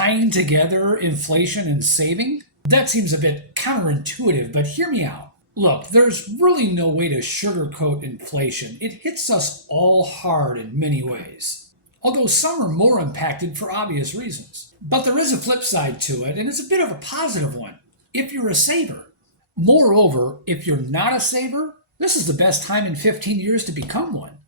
tying together inflation and saving? That seems a bit counterintuitive, but hear me out. Look, there's really no way to sugarcoat inflation. It hits us all hard in many ways, although some are more impacted for obvious reasons. But there is a flip side to it, and it's a bit of a positive one, if you're a saver. Moreover, if you're not a saver, this is the best time in 15 years to become one.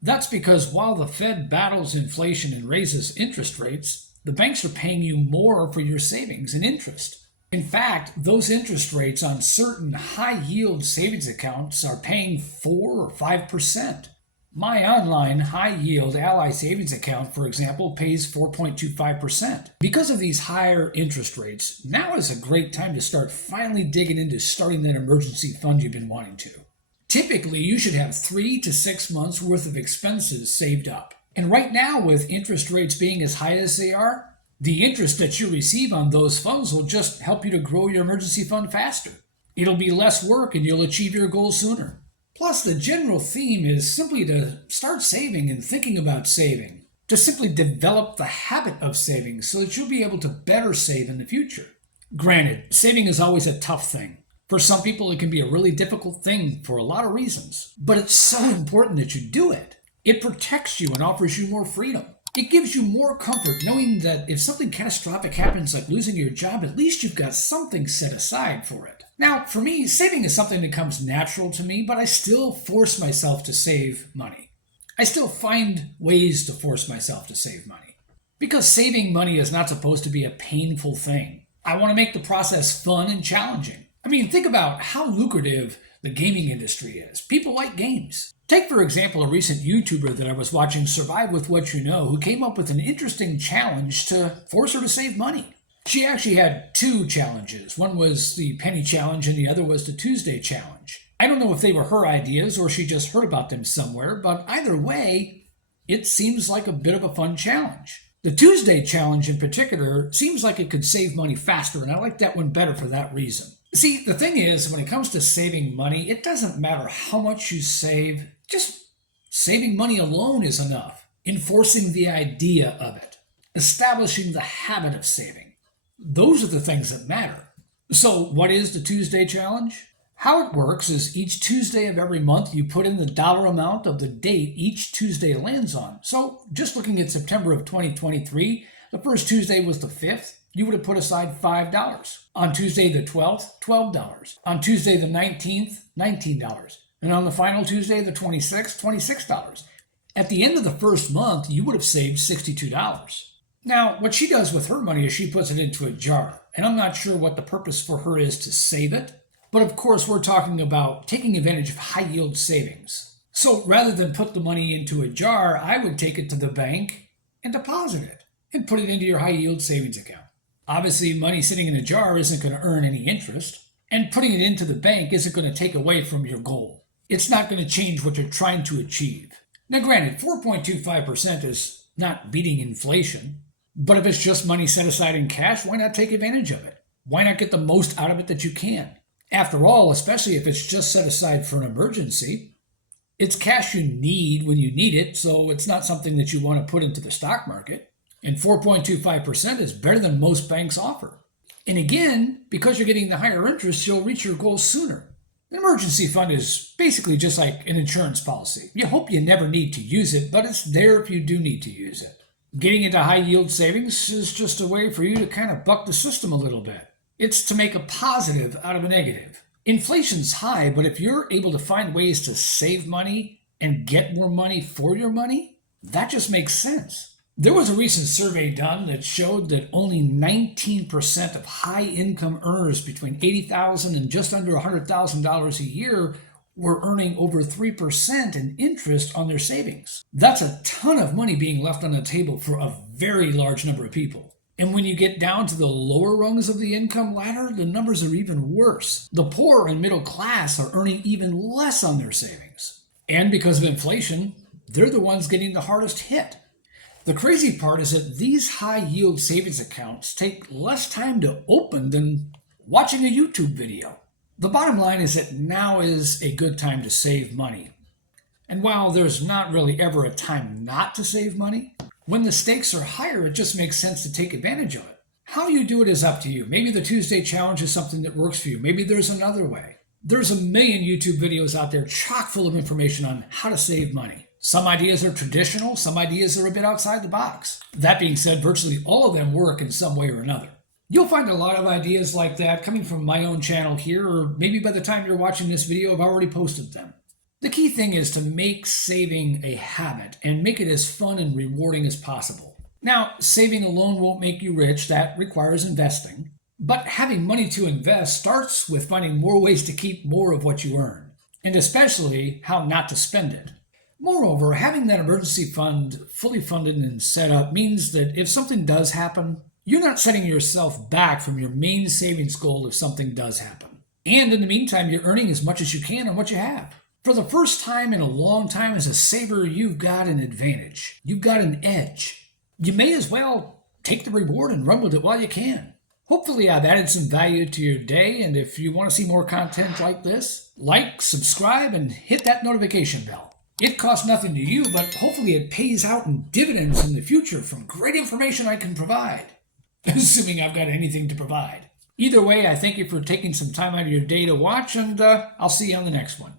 That's because while the Fed battles inflation and raises interest rates, the banks are paying you more for your savings and interest. In fact, those interest rates on certain high-yield savings accounts are paying 4 or 5%. My online high-yield Ally savings account, for example, pays 4.25%. Because of these higher interest rates, now is a great time to start finally digging into starting that emergency fund you've been wanting to. Typically, you should have 3 to 6 months worth of expenses saved up. And right now, with interest rates being as high as they are, the interest that you receive on those funds will just help you to grow your emergency fund faster. It'll be less work and you'll achieve your goal sooner. Plus, the general theme is simply to start saving and thinking about saving, to simply develop the habit of saving so that you'll be able to better save in the future. Granted, saving is always a tough thing. For some people, it can be a really difficult thing for a lot of reasons, but it's so important that you do it. It protects you and offers you more freedom. It gives you more comfort knowing that if something catastrophic happens like losing your job, at least you've got something set aside for it. Now, for me, saving is something that comes natural to me, but I still force myself to save money. I still find ways to force myself to save money. Because saving money is not supposed to be a painful thing. I want to make the process fun and challenging. I mean, think about how lucrative the gaming industry is. People like games. Take, for example, a recent YouTuber that I was watching, Survive With What You Know, who came up with an interesting challenge to force her to save money. She actually had 2 challenges. One was the penny challenge and the other was the Tuesday challenge. I don't know if they were her ideas or she just heard about them somewhere, but either way, it seems like a bit of a fun challenge. The Tuesday challenge in particular seems like it could save money faster, and I like that one better for that reason. See, the thing is, when it comes to saving money, it doesn't matter how much you save. Just saving money alone is enough. Enforcing the idea of it. Establishing the habit of saving. Those are the things that matter. So what is the Tuesday challenge? How it works is each Tuesday of every month you put in the dollar amount of the date each Tuesday lands on. So just looking at September of 2023, the first Tuesday was the 5th. You would have put aside $5. On Tuesday the 12th, $12. On Tuesday the 19th, $19. And on the final Tuesday, the 26th, $26. At the end of the first month, you would have saved $62. Now, what she does with her money is she puts it into a jar. And I'm not sure what the purpose for her is to save it. But of course, we're talking about taking advantage of high-yield savings. So rather than put the money into a jar, I would take it to the bank and deposit it and put it into your high-yield savings account. Obviously, money sitting in a jar isn't going to earn any interest. And putting it into the bank isn't going to take away from your goal. It's not going to change what you're trying to achieve. Now granted, 4.25% is not beating inflation, but if it's just money set aside in cash, why not take advantage of it? Why not get the most out of it that you can? After all, especially if it's just set aside for an emergency, it's cash you need when you need it, so it's not something that you want to put into the stock market. And 4.25% is better than most banks offer. And again, because you're getting the higher interest, you'll reach your goals sooner. An emergency fund is basically just like an insurance policy. You hope you never need to use it, but it's there if you do need to use it. Getting into high-yield savings is just a way for you to kind of buck the system a little bit. It's to make a positive out of a negative. Inflation's high, but if you're able to find ways to save money and get more money for your money, that just makes sense. There was a recent survey done that showed that only 19% of high-income earners between $80,000 and just under $100,000 a year were earning over 3% in interest on their savings. That's a ton of money being left on the table for a very large number of people. And when you get down to the lower rungs of the income ladder, the numbers are even worse. The poor and middle class are earning even less on their savings. And because of inflation, they're the ones getting the hardest hit. The crazy part is that these high-yield savings accounts take less time to open than watching a YouTube video. The bottom line is that now is a good time to save money. And while there's not really ever a time not to save money, when the stakes are higher, it just makes sense to take advantage of it. How you do it is up to you. Maybe the Tuesday challenge is something that works for you. Maybe there's another way. There's a million YouTube videos out there chock full of information on how to save money. Some ideas are traditional, some ideas are a bit outside the box. That being said, virtually all of them work in some way or another. You'll find a lot of ideas like that coming from my own channel here, or maybe by the time you're watching this video, I've already posted them. The key thing is to make saving a habit and make it as fun and rewarding as possible. Now, saving alone won't make you rich. That requires investing. But having money to invest starts with finding more ways to keep more of what you earn, and especially how not to spend it. Moreover, having that emergency fund fully funded and set up means that if something does happen, you're not setting yourself back from your main savings goal if something does happen. And in the meantime, you're earning as much as you can on what you have. For the first time in a long time as a saver, you've got an advantage. You've got an edge. You may as well take the reward and run with it while you can. Hopefully I've added some value to your day, and if you want to see more content like this, like, subscribe, and hit that notification bell. It costs nothing to you, but hopefully it pays out in dividends in the future from great information I can provide. Assuming I've got anything to provide. Either way, I thank you for taking some time out of your day to watch, and I'll see you on the next one.